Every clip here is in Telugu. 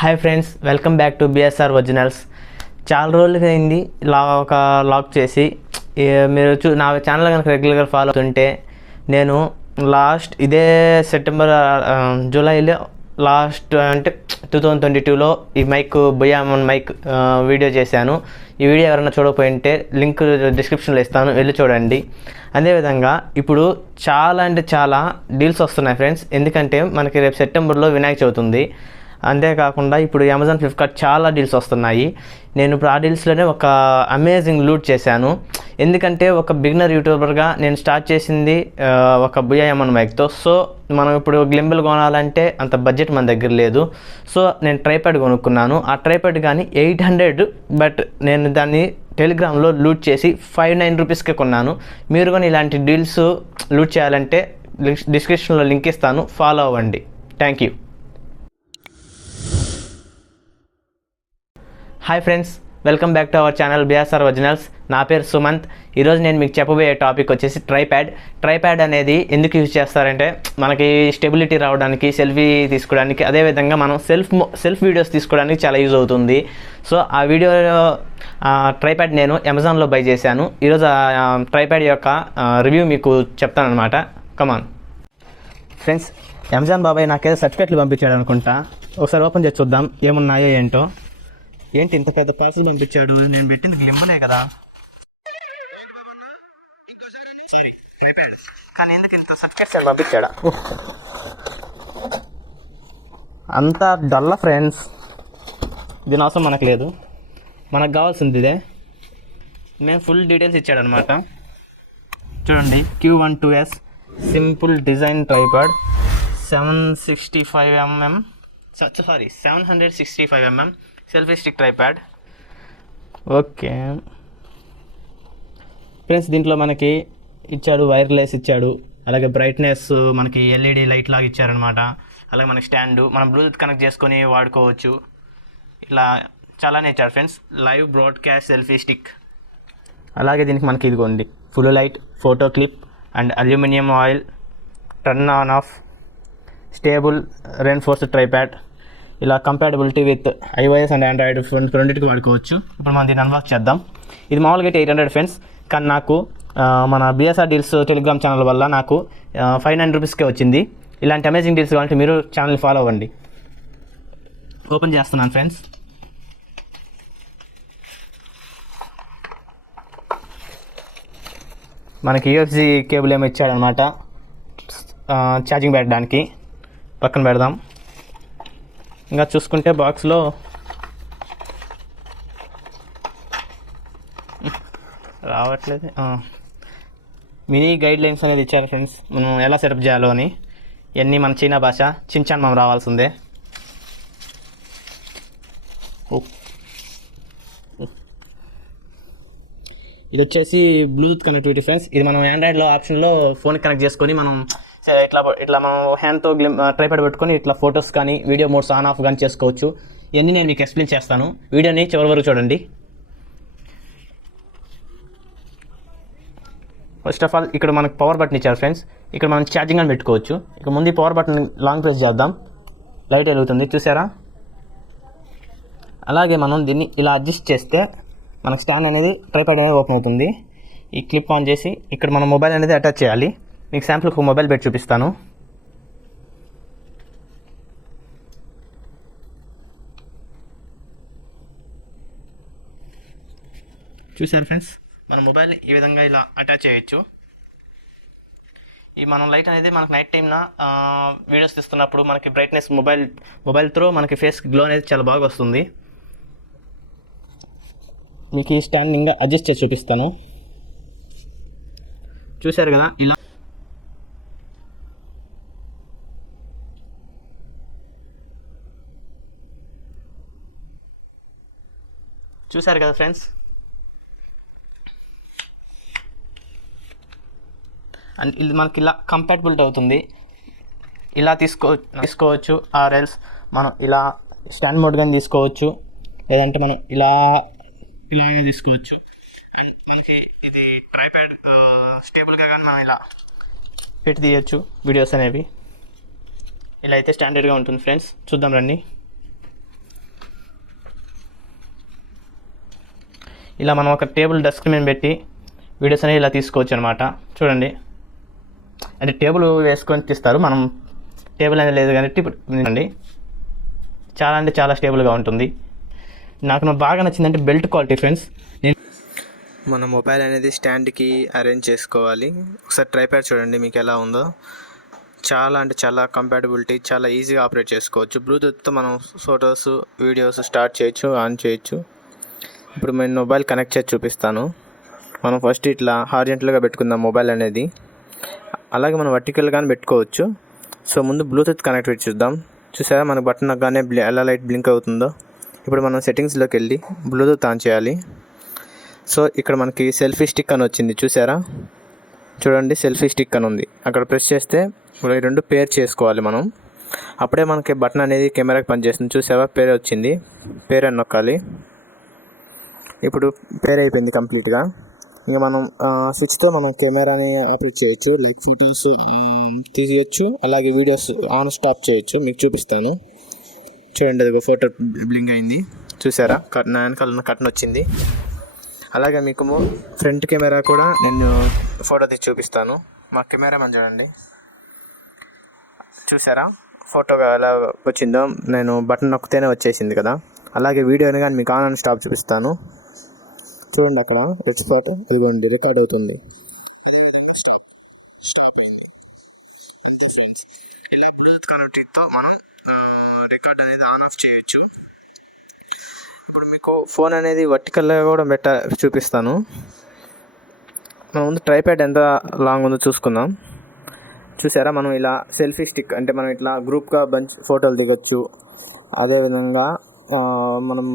Hi friends, welcome back to BSR originals. చాలా రోజులుగా అయింది ఇలా ఒక లాక్ చేసి. మీరు నా ఛానల్ కనుక రెగ్యులర్గా ఫాలో అవుతుంటే, నేను ఇదే సెప్టెంబర్ జూలైలో అంటే 2022లో ఈ బొయామన్ మైక్ వీడియో చేశాను. ఈ వీడియో ఎవరైనా చూడకపోయింటే లింక్ డిస్క్రిప్షన్లో ఇస్తాను, వెళ్ళి చూడండి. అదేవిధంగా ఇప్పుడు చాలా డీల్స్ వస్తున్నాయి ఫ్రెండ్స్. ఎందుకంటే మనకి రేపు సెప్టెంబర్లో వినాయక చవితి ఉంది. అంతేకాకుండా ఇప్పుడు అమెజాన్, ఫ్లిప్కార్ట్ చాలా డీల్స్ వస్తున్నాయి. నేను ఇప్పుడు ఆ డీల్స్లోనే ఒక అమేజింగ్ లూట్ చేశాను. ఎందుకంటే ఒక బిగినర్ యూట్యూబర్గా నేను స్టార్ట్ చేసింది ఒక బొయామన్ మైక్తో. సో మనం ఇప్పుడు గ్లింబల్ కొనాలంటే అంత బడ్జెట్ మన దగ్గర లేదు. సో నేను ట్రైపాడ్ కొనుక్కున్నాను. ఆ ట్రైపాడ్ కానీ 800, బట్ నేను దాన్ని టెలిగ్రామ్లో లూట్ చేసి 59 రూపీస్కే కొన్నాను. మీరు కానీ ఇలాంటి డీల్స్ లూట్ చేయాలంటే డిస్క్రిప్షన్లో లింక్ ఇస్తాను, ఫాలో అవ్వండి. Thank you. Hi friends, welcome back to our channel BSR originals. నా పేరు సుమంత్. ఈరోజు నేను మీకు చెప్పబోయే టాపిక్ వచ్చేసి ట్రైపాడ్ అనేది ఎందుకు యూజ్ చేస్తారంటే, మనకి స్టెబిలిటీ రావడానికి, సెల్ఫీ తీసుకోవడానికి, అదేవిధంగా మనం సెల్ఫ్ వీడియోస్ తీసుకోవడానికి చాలా యూజ్ అవుతుంది. సో ఆ వీడియో ట్రైపాడ్ నేను అమెజాన్లో బై చేశాను. ఈరోజు ఆ ట్రైపాడ్ యొక్క రివ్యూ మీకు చెప్తాను అనమాట. కమాన్ ఫ్రెండ్స్, అమెజాన్ బాబాయ్ నాకేదో సర్టిఫికేట్లు పంపించాడు అనుకుంటా. ఒకసారి ఓపెన్ చేసి చూద్దాం ఏమున్నాయో ఏంటో. ఏంటి ఇంత పెద్ద పార్సల్ పంపించాడు? నేను పెట్టింది గ్లింబలే కదా, కానీ ఎందుకు ఇంత సర్టిఫికేట్స్ అని పంపించాడా? అంతా డల్ల ఫ్రెండ్స్, దీని అవసరం మనకు లేదు. మనకు కావాల్సింది ఇదే. మేము ఫుల్ డీటెయిల్స్ ఇచ్చాడనమాట. చూడండి, Q12S simple design tripod, 765mm selfie stick tripod. Okay friends, దీంట్లో మనకి ఇచ్చాడు వైర్లెస్ ఇచ్చాడు, అలాగే బ్రైట్నెస్ మనకి LED లైట్ లాగా ఇచ్చారనమాట. అలాగే మనకి స్టాండు, మనం బ్లూటూత్ కనెక్ట్ చేసుకొని వాడుకోవచ్చు. ఇలా చాలానే ఇచ్చారు friends. Live broadcast selfie stick. అలాగే దీనికి మనకి ఇదిగోండి full light, photo clip and aluminium oil, turn on off, stable reinforced tripod. ఇలా compatibility with iOS and Android phone రెండింటికి వాడుకోవచ్చు. ఇప్పుడు మనం దీన్ని అన్బాక్స్ చేద్దాం. ఇది మామూలుగా 800 ఫ్రెండ్స్, కానీ నాకు మన బిఎస్ఆర్ డీల్స్ టెలిగ్రామ్ ఛానల్ వల్ల నాకు 59 రూపీస్కే వచ్చింది. ఇలాంటి అమేజింగ్ డీల్స్ కావాలంటే మీరు ఛానల్ ఫాలో అవ్వండి. ఓపెన్ చేస్తున్నాను ఫ్రెండ్స్. మనకి UFC కేబుల్ ఏమో ఇచ్చాడనమాట ఛార్జింగ్ పెట్టడానికి. పక్కన పెడదాం. ఇంకా చూసుకుంటే బాక్స్లో రావట్లేదు, మినీ గైడ్ లైన్స్ అనేది ఇచ్చారు ఫ్రెండ్స్, మనం ఎలా సెటప్ చేయాలో అని. ఇవన్నీ మన చైనా భాష, చించాన్ మనం రావాల్సిందే. ఇది వచ్చేసి బ్లూటూత్ కనెక్టివిటీ ఫ్రెండ్స్. ఇది మనం ఆండ్రాయిడ్లో ఆప్షన్లో ఫోన్ కనెక్ట్ చేసుకొని మనం ఇట్లా మనం హ్యాండ్తో ట్రైపాడ్ పెట్టుకొని ఇట్లా ఫొటోస్ కానీ వీడియో మోడ్స్ ఆన్ ఆఫ్ కానీ చేసుకోవచ్చు. ఇవన్నీ నేను మీకు ఎక్స్ప్లెయిన్ చేస్తాను. వీడియోని చివరి వరకు చూడండి. ఫస్ట్ ఆఫ్ ఆల్ ఇక్కడ మనకు పవర్ బటన్ ఇచ్చారు ఫ్రెండ్స్. ఇక్కడ మనం ఛార్జింగ్ అని పెట్టుకోవచ్చు. ఇక ముందు పవర్ బటన్ లాంగ్ ప్రెస్ చేద్దాం, లైట్ వెలుగుతుంది చూసారా. అలాగే మనం దీన్ని ఇలా అడ్జస్ట్ చేస్తే మనకు స్టాండ్ అనేది, ట్రైపాడ్ అనేది ఓపెన్ అవుతుంది. ఈ క్లిప్ ఆన్ చేసి ఇక్కడ మన మొబైల్ అనేది అటాచ్ చేయాలి. మీకు శాంపుల్కి ఒక మొబైల్ పెట్టి చూపిస్తాను. చూసారు ఫ్రెండ్స్, మన మొబైల్ ఈ విధంగా ఇలా అటాచ్ చేయొచ్చు. ఈ మనం లైట్ అనేది మనకు నైట్ టైంన వీడియోస్ తీస్తున్నప్పుడు మనకి బ్రైట్నెస్ మొబైల్ త్రూ మనకి ఫేస్ గ్లో అనేది చాలా బాగా వస్తుంది. మీకు ఈ స్టాండ్ ఇంకా అడ్జస్ట్ చేసి చూపిస్తాను. చూసారు కదా, ఇలా చూసారు కదా ఫ్రెండ్స్. అండ్ ఇది మనకి ఇలా కంపాటబిలిటీ అవుతుంది. ఇలా తీసుకోవచ్చు. ఆర్ఎల్స్ మనం ఇలా స్టాండ్ మోడ్ కానీ తీసుకోవచ్చు, లేదంటే మనం ఇలాగే తీసుకోవచ్చు. అండ్ మనకి ఇది ట్రైపాడ్ స్టేబుల్గా కానీ మనం ఇలా పెట్టి తీయచ్చు వీడియోస్ అనేవి. ఇలా అయితే స్టాండర్డ్గా ఉంటుంది ఫ్రెండ్స్. చూద్దాం రండి. ఇలా మనం ఒక టేబుల్ డెస్క్ మీద పెట్టి వీడియోస్ అనేవి ఇలా తీసుకోవచ్చు అనమాట. చూడండి, అంటే టేబుల్ వేసుకొని తీస్తారు, మనం టేబుల్ అనేది లేదు కాబట్టి ఇప్పుడు అండి చాలా అంటే చాలా స్టేబుల్గా ఉంటుంది. నాకు బాగా నచ్చిందంటే బెల్ట్ క్వాలిటీ ఫ్రెండ్స్. నేను మన మొబైల్ అనేది స్టాండ్కి అరేంజ్ చేసుకోవాలి. ఒకసారి ట్రైప్యాడ్ చూడండి మీకు ఎలా ఉందో. చాలా అంటే చాలా కంపాటబిలిటీ, చాలా ఈజీగా ఆపరేట్ చేసుకోవచ్చు. బ్లూటూత్తో మనం ఫొటోస్ వీడియోస్ స్టార్ట్ చేయొచ్చు, ఆన్ చేయొచ్చు. ఇప్పుడు నేను మొబైల్ కనెక్ట్ చేసి చూపిస్తాను. మనం ఫస్ట్ ఇట్లా హారిజంటల్గా పెట్టుకుందాం మొబైల్ అనేది, అలాగే మనం వర్టికల్గానే పెట్టుకోవచ్చు. సో ముందు బ్లూటూత్ కనెక్ట్ పెట్టి చూద్దాం. చూసారా మన బటన్ నొక్కగానే ఎలా లైట్ బ్లింక్ అవుతుందో. ఇప్పుడు మనం సెట్టింగ్స్లోకి వెళ్ళి బ్లూటూత్ ఆన్ చేయాలి. సో ఇక్కడ మనకి సెల్ఫీ స్టిక్ అని వచ్చింది, చూసారా? చూడండి, సెల్ఫీ స్టిక్ అని ఉంది. అక్కడ ప్రెస్ చేస్తే ఈ రెండు పేర్ చేసుకోవాలి మనం. అప్పుడే మనకి బటన్ అనేది కెమెరాకి పనిచేస్తుంది. చూసావా, పేర్ వచ్చింది. పేర్ అని నొక్కాలి. ఇప్పుడు పేర్ అయిపోయింది కంప్లీట్గా. ఇంకా మనం స్విచ్తో మనం కెమెరాని ఆపరేట్ చేయొచ్చు, లైక్ ఫొటోస్ తీయచ్చు, అలాగే వీడియోస్ ఆన్ స్టాప్ చేయొచ్చు. మీకు చూపిస్తాను చూడండి. అది ఫోటో బ్లింక్ అయింది, చూసారా? వెనకాల కటన్ వచ్చింది. అలాగే మీకు ఫ్రంట్ కెమెరా కూడా నేను ఫోటో తీసి చూపిస్తాను. మా కెమెరా మన చూడండి, చూసారా ఫోటోగా ఎలా వచ్చిందో. నేను బటన్ నొక్కితేనే వచ్చేసింది కదా. అలాగే వీడియోని కానీ మీకు ఆన్ అండ్ స్టాప్ చూపిస్తాను. చూడండి, అక్కడ స్పాట్ ఇదిగోండి రికార్డ్ అవుతుంది. అదేవిధంగా స్టాప్ అయింది. అంతే ఫ్రెండ్స్, ఇలా బ్లూటూత్ కనెక్టివ్తో మనం రికార్డ్ అనేది ఆన్ ఆఫ్ చేయొచ్చు. ఇప్పుడు మీకు ఫోన్ అనేది వర్టికల్గా కూడా చూపిస్తాను. మన ముందు ట్రైప్యాడ్ ఎంత లాంగ్ ఉందో చూసుకుందాం. చూసారా, మనం ఇలా సెల్ఫీ స్టిక్ అంటే మనం ఇట్లా గ్రూప్గా బంచ్ ఫోటోలు దిగొచ్చు. అదేవిధంగా మనం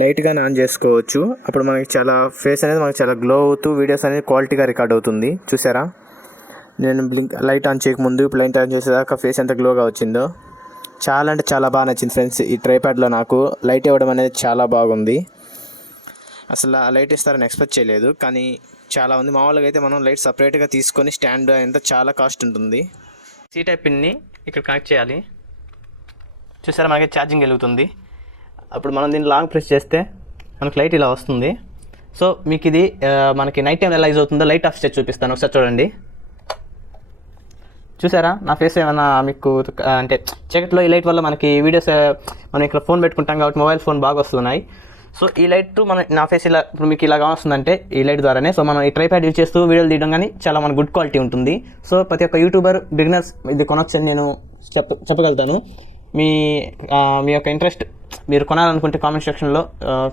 లైట్గా ఆన్ చేసుకోవచ్చు. అప్పుడు మనకి చాలా ఫేస్ అనేది మనకి చాలా గ్లో అవుతూ వీడియోస్ అనేది క్వాలిటీగా రికార్డ్ అవుతుంది. చూసారా, నేను లైట్ ఆన్ చేయకముందు ఇప్పుడు లైట్ ఆన్ చేసేదాకా ఫేస్ ఎంత గ్లోగా వచ్చిందో. చాలా అంటే చాలా బాగా నచ్చింది ఫ్రెండ్స్. ఈ ట్రైప్యాడ్లో నాకు లైట్ ఇవ్వడం అనేది చాలా బాగుంది. అసలు ఆ లైట్ ఇస్తారని ఎక్స్పెక్ట్ చేయలేదు, కానీ చాలా ఉంది. మామూలుగా అయితే మనం లైట్ సపరేట్గా తీసుకొని స్టాండ్ ఎంత చాలా కాస్ట్ ఉంటుంది. సి టైప్ పిన్ని ఇక్కడ కనెక్ట్ చేయాలి. చూసారా, మనకి ఛార్జింగ్ వెలుగుతుంది. అప్పుడు మనం దీన్ని లాంగ్ ప్రెస్ చేస్తే మనకి లైట్ ఇలా వస్తుంది. సో మీకు ఇది మనకి నైట్ టైం ఎలా యూజ్ అవుతుందో లైట్ ఆఫ్ చేసి చూపిస్తాను. ఒకసారి చూడండి. చూసారా, నా ఫేస్ ఏమైనా మీకు అంటే చీకట్లో ఈ లైట్ వల్ల మనకి వీడియోస్ మనం ఇక్కడ ఫోన్ పెట్టుకుంటాం కాబట్టి మొబైల్ ఫోన్ బాగా వస్తున్నాయి. సో ఈ లైట్ నా ఫేస్ ఇలా ఇప్పుడు మీకు ఇలాగా వస్తుందంటే ఈ లైట్ ద్వారానే. సో మనం ఈ ట్రైప్యాడ్ యూజ్ చేస్తూ వీడియోలు తీయడం కానీ చాలా మన గుడ్ క్వాలిటీ ఉంటుంది. సో ప్రతి ఒక్క యూట్యూబర్ బిగినర్స్ ఇది కొనొచ్చని నేను చెప్పగలుగుతాను. మీ యొక్క ఇంట్రెస్ట్ మీరు కొనాలనుకుంటే కామెంట్ సెక్షన్లో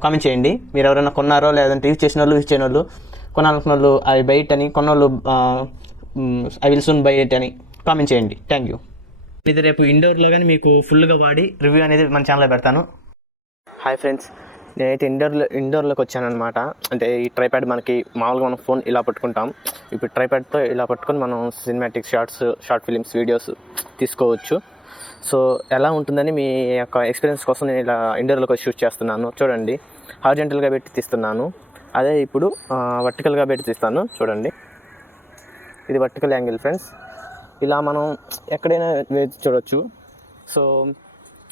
కామెంట్ చేయండి. మీరు ఎవరైనా కొన్నారో లేదంటే యూజ్ చేసిన వాళ్ళు, యూజ్ చేయని వాళ్ళు, కొనాలనుకున్న వాళ్ళు అవి బయట అని, కొన్నోళ్ళు I will soon buy it అని కామెంట్ చేయండి. Thank you. ఇది రేపు ఇండోర్లో కానీ మీకు ఫుల్గా వాడి రివ్యూ అనేది మన ఛానల్లో పెడతాను. హాయ్ ఫ్రెండ్స్, నేనైతే ఇండోర్లోకి వచ్చానమాట. అంటే ఈ ట్రైప్యాడ్ మనకి మామూలుగా మనం ఫోన్ ఇలా పట్టుకుంటాం. ఇప్పుడు ట్రైప్యాడ్తో ఇలా పట్టుకొని మనం సినిమాటిక్ షార్ట్ ఫిలిమ్స్, వీడియోస్ తీసుకోవచ్చు. సో ఎలా ఉంటుందని మీ యొక్క ఎక్స్పీరియన్స్ కోసం నేను ఇలా ఇండోర్లోకి వచ్చి షూట్ చేస్తున్నాను. చూడండి, హారిజంటల్గా పెట్టి తీస్తున్నాను. అదే ఇప్పుడు వర్టికల్గా పెట్టి తీస్తాను. చూడండి, ఇది వర్టికల్ యాంగిల్ ఫ్రెండ్స్. ఇలా మనం ఎక్కడైనా వేసి చూడవచ్చు. సో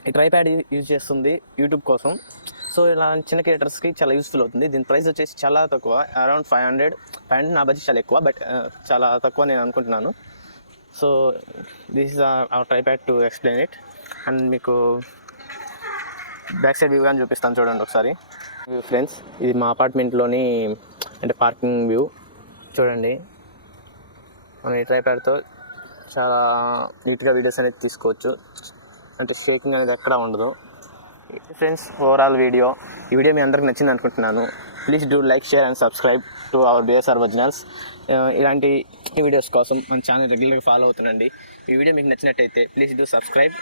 ఈ ట్రైప్యాడ్ యూజ్ చేస్తుంది యూట్యూబ్ కోసం. సో ఇలా చిన్న క్రియేటర్స్కి చాలా యూస్ఫుల్ అవుతుంది. దీని ప్రైస్ వచ్చేసి చాలా తక్కువ, అరౌండ్ 500. నా బడ్జెట్ చాలా ఎక్కువ, బట్ చాలా తక్కువ నేను అనుకుంటున్నాను. So this is our tripod to explain it. And మీకు బ్యాక్ సైడ్ వ్యూ కానీ చూపిస్తాను, చూడండి ఒకసారి. ఫ్రెండ్స్, ఇది మా అపార్ట్మెంట్లోని అంటే పార్కింగ్ వ్యూ. చూడండి, మనం ఈ ట్రైప్యాడ్తో చాలా నీట్గా వీడియోస్ అనేది తీసుకోవచ్చు. అంటే షేకింగ్ అనేది ఎక్కడ ఉండదు. ఫ్రెండ్స్, ఓవరాల్ ఈ వీడియో మీ అందరికి నచ్చింది అనుకుంటున్నాను. Please do like, share and subscribe to our BSR originals. ఇలాంటి వీడియోస్ కోసం మన ఛానల్ రెగ్యులర్గా ఫాలో అవుతుండండి. ఈ వీడియో మీకు నచ్చినట్టయితే ప్లీజ్ డూ సబ్స్క్రైబ్